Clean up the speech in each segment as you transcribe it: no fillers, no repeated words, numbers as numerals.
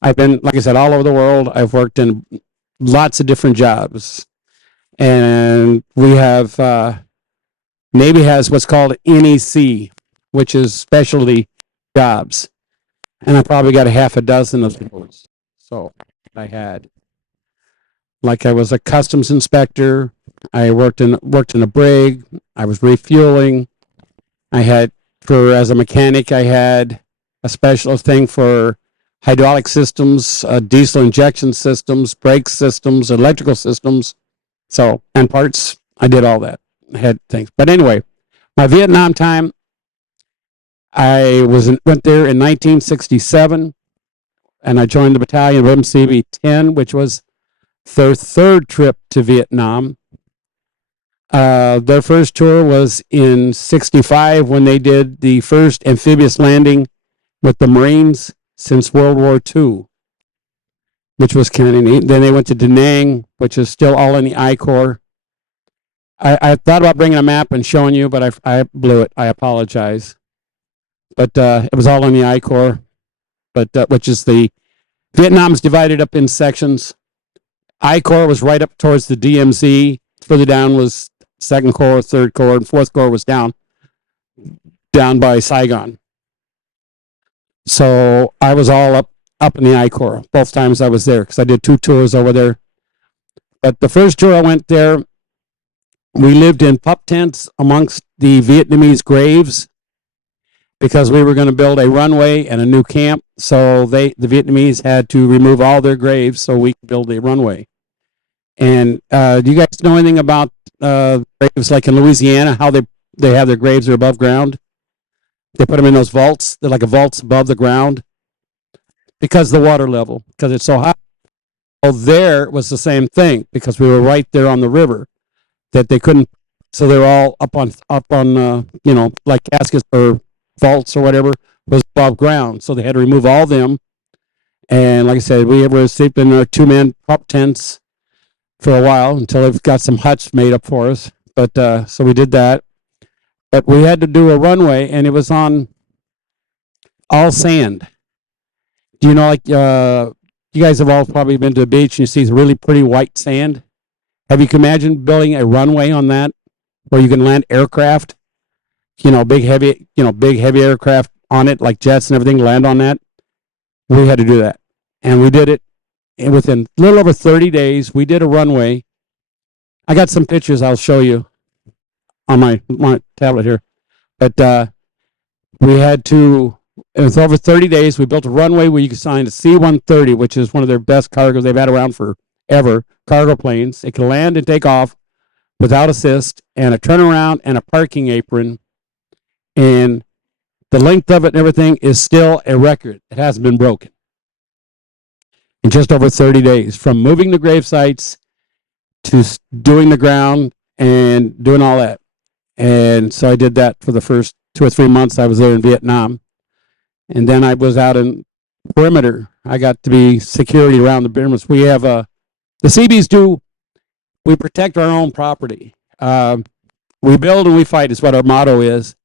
I've been, like I said, all over the world. I've worked in lots of different jobs, and we have Navy has what's called NEC, which is specialty jobs, and I probably got a half a dozen of those. So I had, like, I was a customs inspector. I worked in a brig. I was refueling. I had, for as a mechanic, I had a special thing for hydraulic systems, diesel injection systems, brake systems, electrical systems. So, and parts, I did all that. I had things. But anyway, my Vietnam time, went there in 1967, and I joined the battalion of MCV 10, which was their third trip to Vietnam. Their first tour was in 65 when they did the first amphibious landing with the Marines since World War II, which was kind of neat. Then they went to Da Nang, which is still all in the I Corps. I thought about bringing a map and showing you, but I blew it. I apologize. But it was all in the I Corps, but which is the Vietnam's divided up in sections. I Corps was right up towards the DMZ. Further down was Second Corps, Third Corps, and Fourth Corps was down by Saigon. So I was all up in the I Corps both times I was there because I did 2 tours over there. But the first tour I went there, we lived in pup tents amongst the Vietnamese graves because we were going to build a runway and a new camp. So the Vietnamese had to remove all their graves so we could build a runway. And do you guys know anything about graves like in Louisiana, how they have their graves are above ground? They put them in those vaults. They're like a vaults above the ground because of the water level, because it's so high. Well, there was the same thing because we were right there on the river that they couldn't. So they're all up on like caskets or vaults or whatever was above ground. So they had to remove all them. And like I said, we were sleeping in our 2-man pup tents for a while until they've got some huts made up for us. But so we did that. But we had to do a runway, and it was on all sand. Do you know, like, you guys have all probably been to the beach and you see really pretty white sand? Have you imagined building a runway on that where you can land aircraft, big heavy aircraft on it, like jets and everything, land on that? We had to do that. And we did it. And within a little over 30 days, we did a runway. I got some pictures I'll show you on my tablet here. But we had to, it was over 30 days. We built a runway where you could sign a C-130, which is one of their best cargos they've had around forever, cargo planes. It can land and take off without assist, and a turnaround and a parking apron. And the length of it and everything is still a record. It hasn't been broken. In just over 30 days, from moving the grave sites to doing the ground and doing all that. And so I did that for the first 2 or 3 months I was there in Vietnam. And then I was out in perimeter. I got to be security around the perimeters. We have the Seabees we protect our own property. We build and we fight is what our motto is.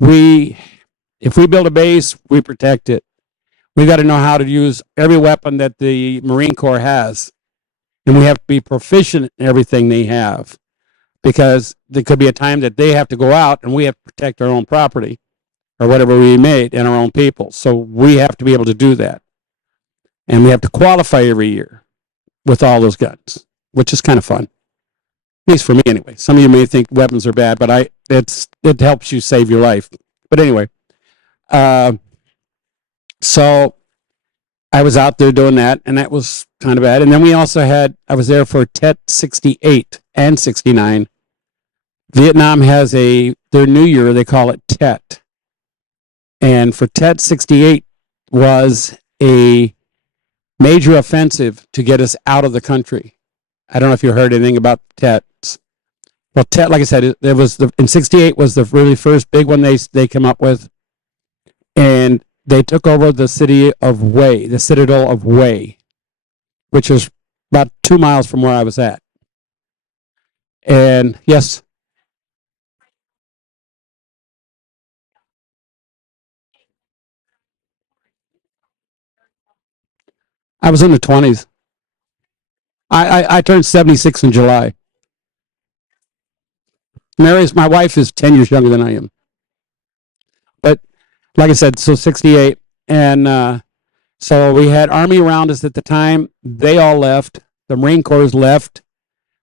If we build a base, we protect it. We got to know how to use every weapon that the Marine Corps has. And we have to be proficient in everything they have. Because there could be a time that they have to go out and we have to protect our own property or whatever we made and our own people. So we have to be able to do that. And we have to qualify every year with all those guns, which is kind of fun. At least for me anyway. Some of you may think weapons are bad, but it helps you save your life. But anyway, so I was out there doing that, and that was kind of bad. And then I was there for Tet 68 and 69. Vietnam has their new year, they call it Tet. And for Tet 68 was a major offensive to get us out of the country. I don't know if you heard anything about Tet. Well, Tet, like I said, it was in 68 was the really first big one they came up with. And they took over the city of Hue, the citadel of Hue, which is about 2 miles from where I was at. And yes, I was in the 20s. I turned 76 in July. My wife is 10 years younger than I am. But like I said, so 68. And so we had Army around us at the time. They all left. The Marine Corps left.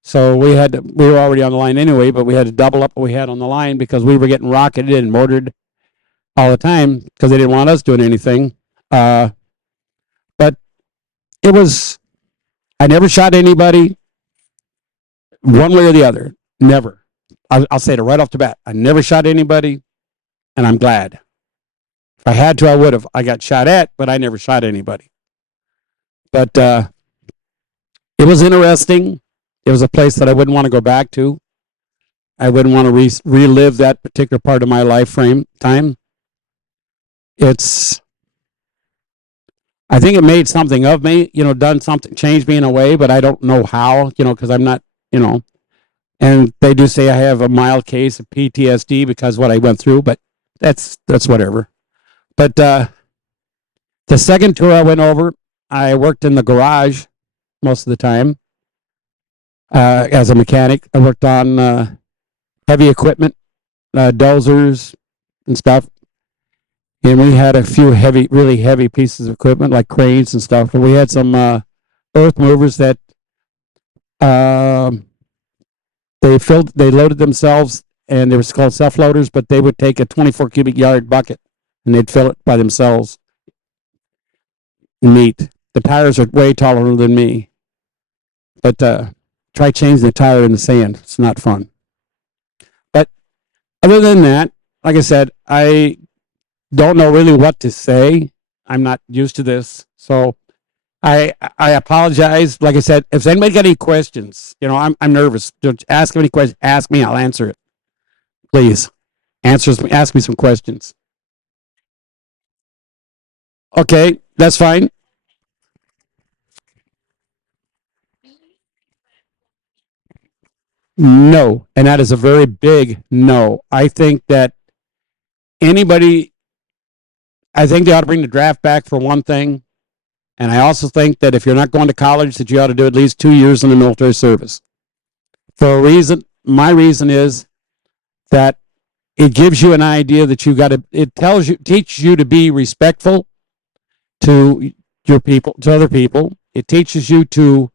So we were already on the line anyway, but we had to double up what we had on the line because we were getting rocketed and mortared all the time because they didn't want us doing anything. But it was, I never shot anybody one way or the other. Never. I'll say it right off the bat. I never shot anybody, and I'm glad. If I had to, I would have. I got shot at, but I never shot anybody. But it was interesting. It was a place that I wouldn't want to go back to. I wouldn't want to relive that particular part of my life frame time. I think it made something of me, done something, changed me in a way, but I don't know how, because I'm not, and they do say I have a mild case of PTSD because of what I went through, but that's whatever. But the second tour I went over, I worked in the garage most of the time as a mechanic. I worked on heavy equipment, dozers and stuff. And we had a few really heavy pieces of equipment like cranes and stuff. And we had some earth movers that they loaded themselves, and they were called self loaders, but they would take a 24 cubic yard bucket and they'd fill it by themselves. Neat. The tires are way taller than me, but try changing the tire in the sand. It's not fun. But other than that, like I said, I don't know really what to say. I'm not used to this, so I apologize. Like I said, if anybody got any questions, I'm nervous. Don't ask any questions. Ask me. I'll answer it. Please, ask me some questions. Okay, that's fine. No, and that is a very big no. Anybody, I think they ought to bring the draft back for one thing. And I also think that if you're not going to college, that you ought to do at least 2 years in the military service. For a reason, my reason is that it gives you an idea that it teaches you to be respectful to your people, to other people. It teaches you to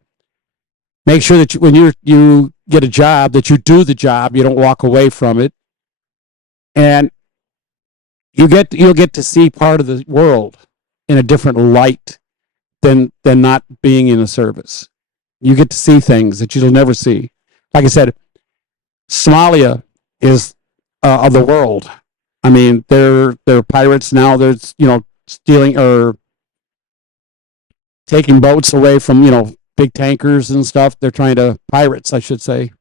make sure that when you get a job, that you do the job, you don't walk away from it. And you'll get to see part of the world in a different light than not being in a service. You get to see things that you'll never see. Like I said, Somalia is of the world. I mean, they're pirates now. They're stealing or taking boats away from big tankers and stuff. They're trying to pirates, I should say,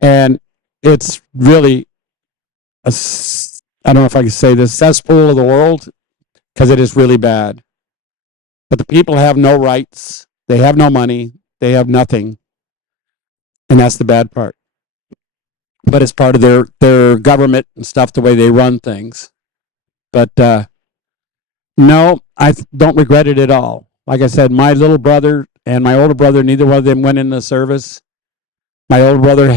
and it's really I don't know if I can say this, cesspool of the world, because it is really bad. But the people have no rights. They have no money. They have nothing. And that's the bad part. But it's part of their government and stuff, the way they run things. But no, I don't regret it at all. Like I said, my little brother and my older brother, neither one of them went in the service. My older brother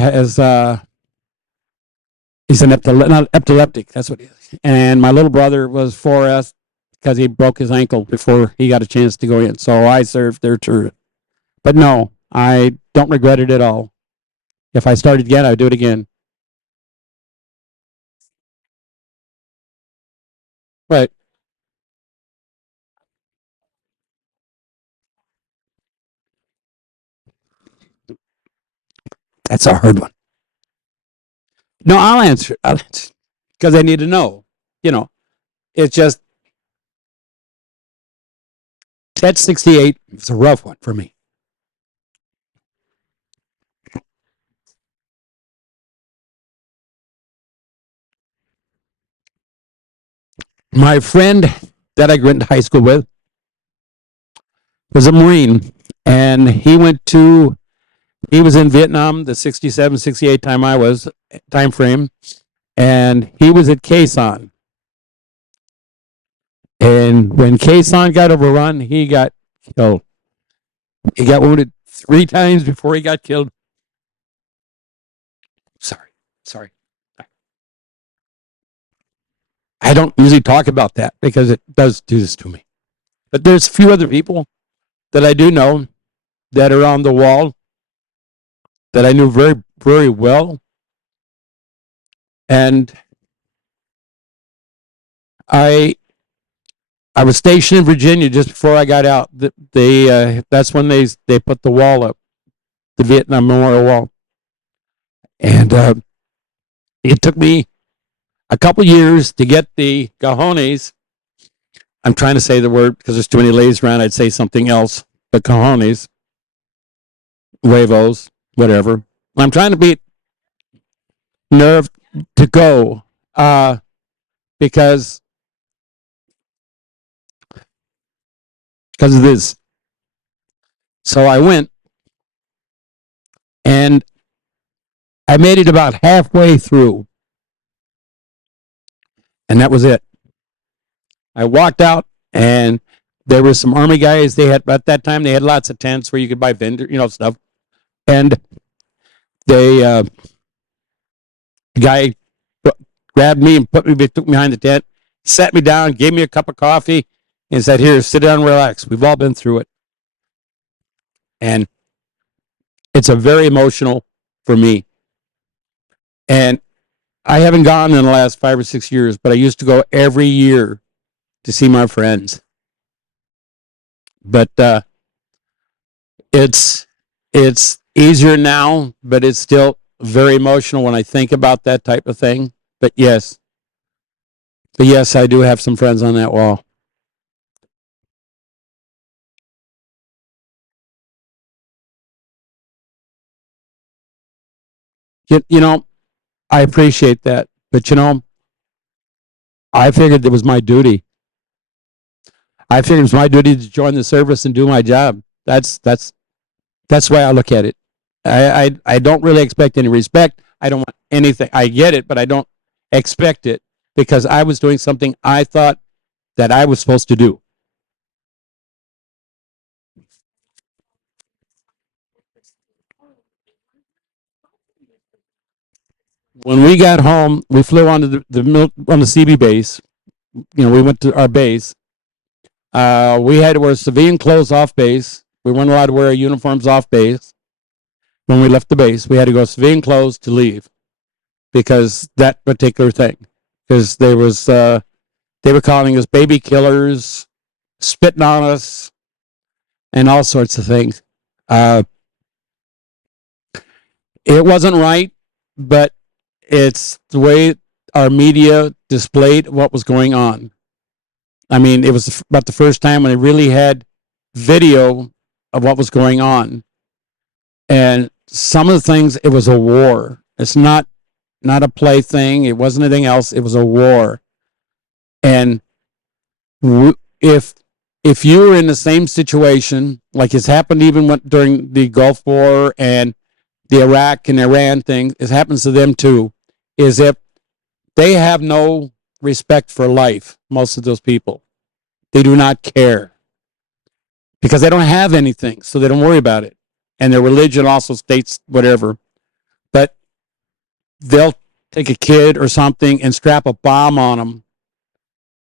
he's an epileptic, that's what he is. And my little brother was 4S because he broke his ankle before he got a chance to go in. So I served their turret. But no, I don't regret it at all. If I started again, I'd do it again. Right. That's a hard one. No, I'll answer because I need to know. It's just Tet 68 is a rough one for me. My friend that I went to high school with was a Marine, and he was in Vietnam, the 67, 68 time frame, and he was at Quezon. And when Quezon got overrun, he got killed. He got wounded 3 times before he got killed. Sorry. I don't usually talk about that because it does do this to me. But there's a few other people that I do know that are on the wall that I knew very, very well. And I was stationed in Virginia just before I got out. That's when they put the wall up, the Vietnam Memorial Wall, and it took me a couple years to get the cojones. I'm trying to say the word because there's too many ladies around. I'd say something else, but cojones, huevos, whatever. I'm trying to be nerve to go because of this. So I went and I made it about halfway through, and that was it. I walked out, and there were some army guys. They had at that time they had lots of tents where you could buy vendor, stuff. And the guy grabbed me and took me behind the tent, sat me down, gave me a cup of coffee, and said, "Here, sit down, and relax. We've all been through it." And it's a very emotional for me. And I haven't gone in the last 5 or 6 years, but I used to go every year to see my friends. But it's easier now, but it's still very emotional when I think about that type of thing. But yes, I do have some friends on that wall. I appreciate that, but I figured it was my duty. I figured it was my duty to join the service and do my job. That's the way I look at it. I don't really expect any respect. I don't want anything. I get it, but I don't expect it because I was doing something I thought that I was supposed to do. When we got home, we flew onto on the CB base. We went to our base. We had to wear civilian clothes off base. We weren't allowed to wear our uniforms off base. When we left the base, we had to go civilian clothes to leave because that particular thing. Because they were calling us baby killers, spitting on us, and all sorts of things. It wasn't right, but it's the way our media displayed what was going on. I mean, it was about the first time when they really had video of what was going on. And some of the things, it was a war. It's not a play thing. It wasn't anything else. It was a war. And if you were in the same situation, like it's happened even during the Gulf War and the Iraq and Iran thing, it happens to them too, is if they have no respect for life, most of those people. They do not care because they don't have anything, so they don't worry about it. And their religion also states whatever. But they'll take a kid or something and strap a bomb on them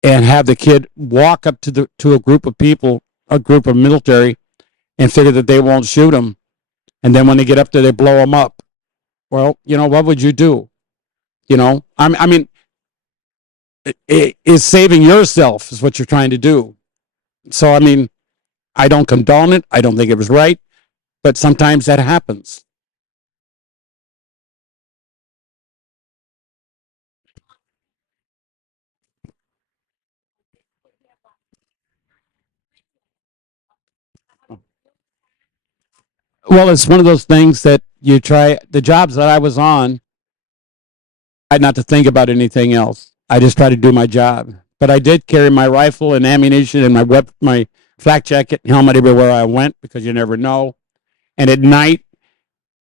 and have the kid walk up to a group of people, a group of military, and figure that they won't shoot them. And then when they get up there, they blow them up. Well, what would you do? I mean, it's saving yourself is what you're trying to do. So, I mean, I don't condone it. I don't think it was right, but sometimes that happens. Well, it's one of those things that you try. The jobs that I was on, I had not to think about anything else. I just tried to do my job. But I did carry my rifle and ammunition and my flak jacket and helmet everywhere I went because you never know. And at night,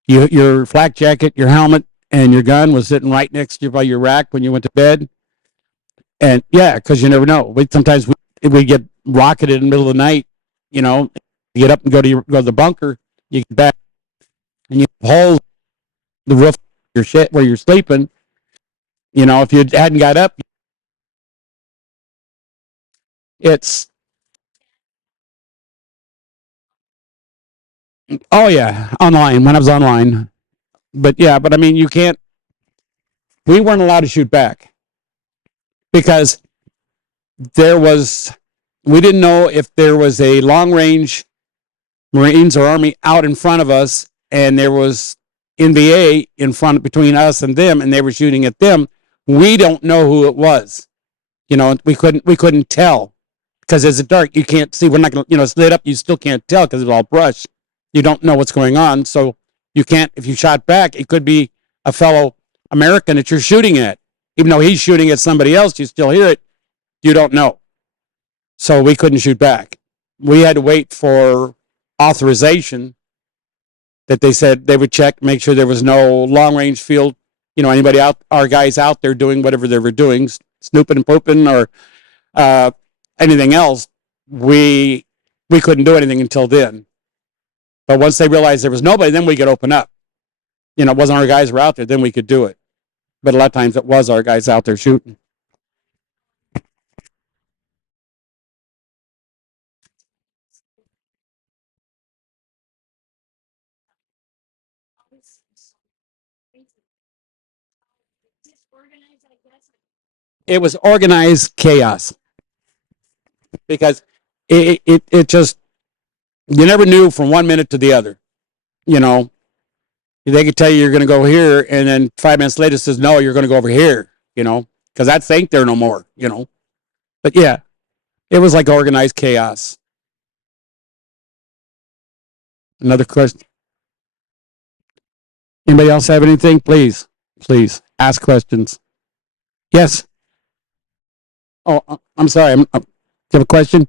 your flak jacket, your helmet, and your gun was sitting right next to you by your rack when you went to bed. And yeah, because you never know. Sometimes we get rocketed in the middle of the night, You get up and go to the bunker. You get back and you hold the roof of your shit where you're sleeping. If you hadn't got up, it's oh yeah, online when I was online. But yeah, but I mean, you can't. We weren't allowed to shoot back because there was. We didn't know if there was a long range Marines or Army out in front of us, and there was NVA in front between us and them, and they were shooting at them. We don't know who it was. We couldn't tell because it's dark. You can't see. We're not going to, it's lit up. You still can't tell because it's all brush. You don't know what's going on. So you can't, if you shot back, it could be a fellow American that you're shooting at. Even though he's shooting at somebody else, you still hear it. You don't know. So we couldn't shoot back. We had to wait for authorization that they said they would check, make sure there was no long range field, anybody out, our guys out there doing whatever they were doing, snooping and pooping or anything else. We couldn't do anything until then. But once they realized there was nobody, then we could open up. It wasn't our guys were out there, then we could do it. But a lot of times it was our guys out there shooting. It was organized chaos because it just, you never knew from 1 minute to the other. They could tell you you're going to go here, and then 5 minutes later says, no, you're going to go over here, because that ain't there no more, But yeah, it was like organized chaos. Another question. Anybody else have anything? Please ask questions. Yes. Oh, I'm sorry. Do you have a question?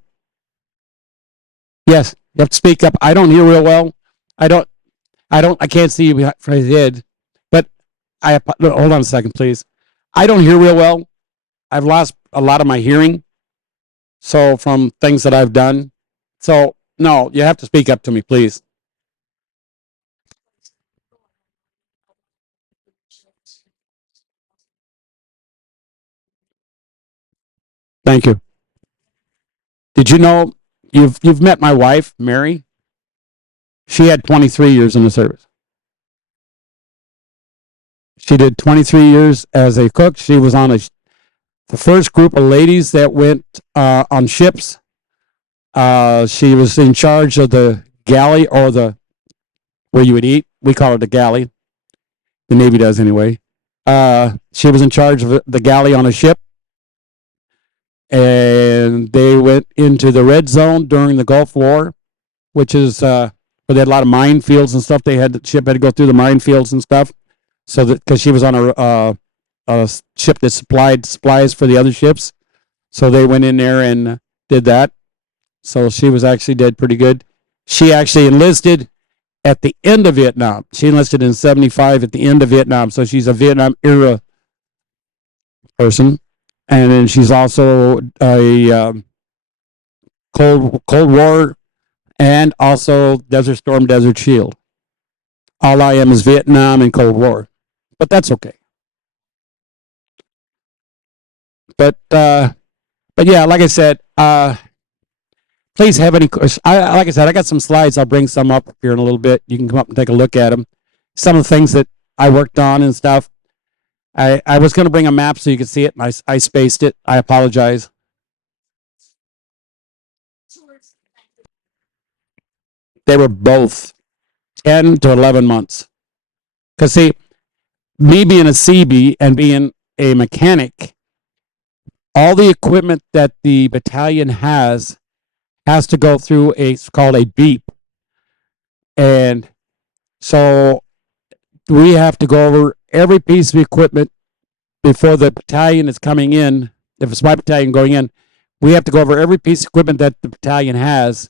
Yes. You have to speak up. I don't hear real well. I can't see you from his head, but hold on a second, please. I don't hear real well. I've lost a lot of my hearing. So from things that I've done. So no, you have to speak up to me, please. Thank you. Did you know you've met my wife, Mary? She had 23 years in the service. She did 23 years as a cook. She was on the first group of ladies that went on ships. She was in charge of the galley or where you would eat. We call it a galley. The Navy does anyway. She was in charge of the galley on a ship. And they went into the red zone during the Gulf War, which is where they had a lot of minefields and stuff. The ship had to go through the minefields and stuff. So that because she was on a ship that supplied supplies for the other ships, so they went in there and did that. So she was actually did pretty good. She actually enlisted at the end of Vietnam. She enlisted in '75 at the end of Vietnam. So she's a Vietnam era person, and then she's also a Cold War and also Desert Storm, Desert Shield. All I am is Vietnam and Cold War, but that's okay. But yeah, like I said, please have any questions. Like I said, I got some slides. I'll bring some up here in a little bit. You can come up and take a look at them. Some of the things that I worked on and stuff. I was going to bring a map so you could see it, and I spaced it. I apologize. They were both 10 to 11 months. Because, see, me being a CB and being a mechanic, all the equipment that the battalion has to go through it's called a beep. And so we have to go over every piece of equipment before the battalion is coming in. If it's my battalion going in, we have to go over every piece of equipment that the battalion has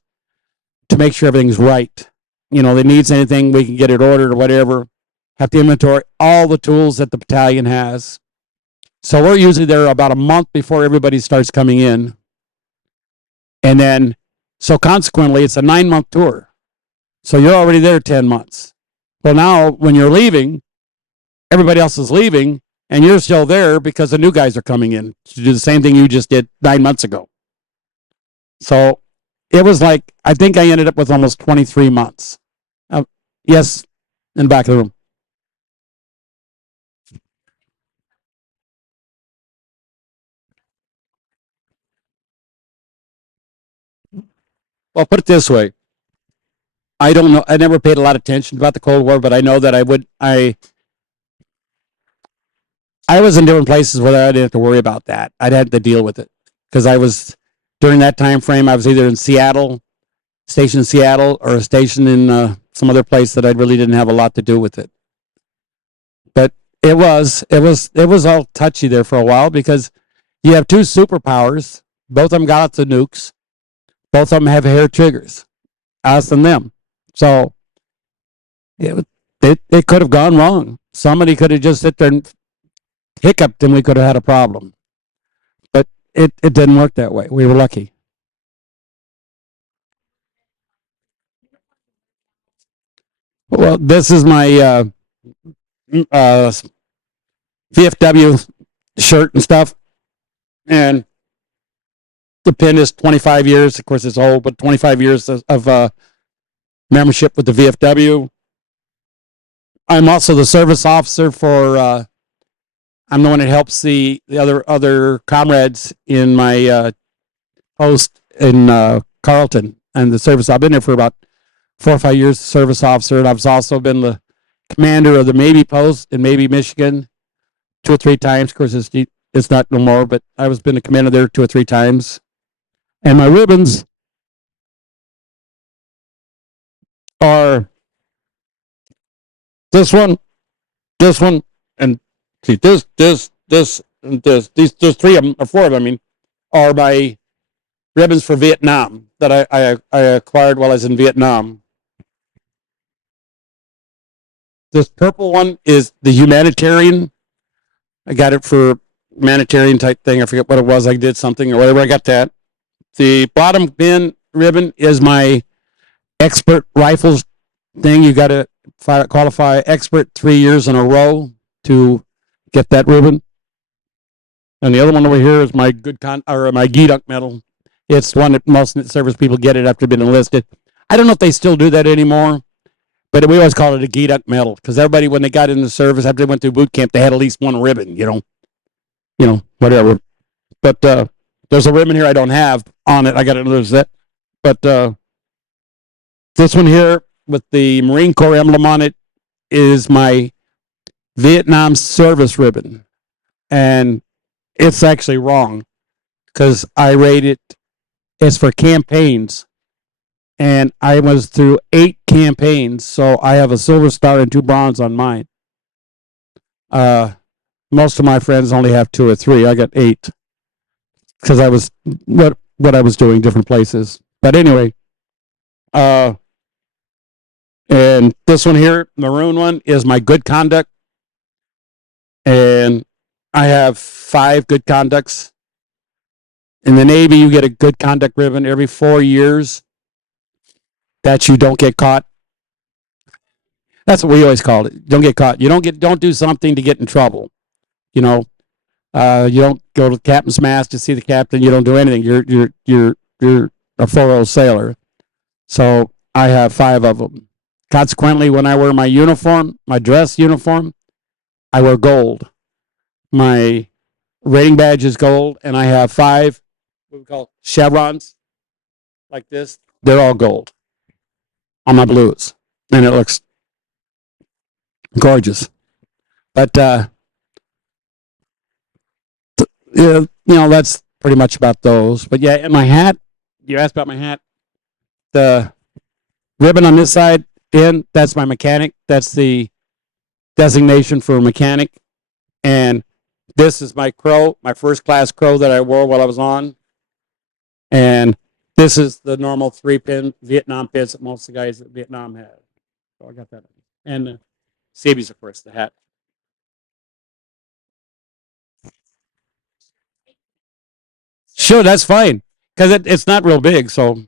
to make sure everything's right. If it needs anything, we can get it ordered or whatever. Have to inventory all the tools that the battalion has. So we're usually there about a month before everybody starts coming in. And then So consequently, it's a 9-month tour. So you're already there 10 months. Well, now when you're leaving, everybody else is leaving and you're still there because the new guys are coming in to do the same thing you just did 9 months ago. So it was like, I think I ended up with almost 23 months. Yes, in the back of the room. Well, put it this way. I don't know. I never paid a lot of attention about the Cold War, but I know that I was in different places where I didn't have to worry about that. I'd had to deal with it because I was during that time frame. I was either in Seattle, station in Seattle, or a station in some other place that I really didn't have a lot to do with it. But it was all touchy there for a while because you have two superpowers. Both of them got lots of nukes. Both of them have hair triggers. Us and them. So it could have gone wrong. Somebody could have just sit there and hiccuped, and we could have had a problem. But it didn't work that way. We were lucky. Well, this is my uh, VFW shirt and stuff, and the pin is 25 years. Of course, it's old, but 25 years of membership with the VFW. I'm also the service officer for. I'm the one that helps the other comrades in my post in Carlton and the service. I've been there for about 4 or 5 years, service officer, and I've also been the commander of the Maybe post in Maybe, Michigan, 2 or 3 times. Of course, it's not no more, but I was been a commander there 2 or 3 times. And my ribbons are this one, this one, and see this, and this. These there's 3 of them or 4 of them. I mean, are my ribbons for Vietnam that I acquired while I was in Vietnam. This purple one is the humanitarian. I got it for humanitarian type thing. I forget what it was. I did something or whatever. I got that. The bottom pin ribbon is my expert rifles thing. You got to qualify expert 3 years in a row to get that ribbon. And the other one over here is my or my GDUC medal. It's one that most service people get it after being enlisted. I don't know if they still do that anymore, but we always call it a GDUC medal because everybody, when they got in the service after they went through boot camp, they had at least one ribbon. Whatever. But there's a ribbon here I don't have on it. I got another set. But this one here with the Marine Corps emblem on it is my Vietnam service ribbon. And it's actually wrong because I rate it as for campaigns. And I was through 8 campaigns, so I have a silver star and 2 bronze on mine. Most of my friends only have 2 or 3. I got 8 because I was what I was doing different places. But anyway, and this one here, maroon one, is my good conduct, and I have 5 good conducts. In the Navy, you get a good conduct ribbon every 4 years that you don't get caught. That's what we always called it. Don't get caught. You don't do something to get in trouble. You know, you don't go to the captain's mast to see the captain. You don't do anything. You're a 4-0 sailor. So I have 5 of them. Consequently, when I wear my uniform, my dress uniform, I wear gold. My rating badge is gold, and I have 5 what we call chevrons like this. They're all gold on my blues, and it looks gorgeous. But that's pretty much about those. But yeah, and my hat. You asked about my hat. The ribbon on this side, that's my mechanic. That's the designation for a mechanic. And this is my crow, my first class crow that I wore while I was on. And this is the normal 3-pin Vietnam pins that most of the guys at Vietnam have. So I got that. And Sabies, of course, the hat. Sure, that's fine because it's not real big. So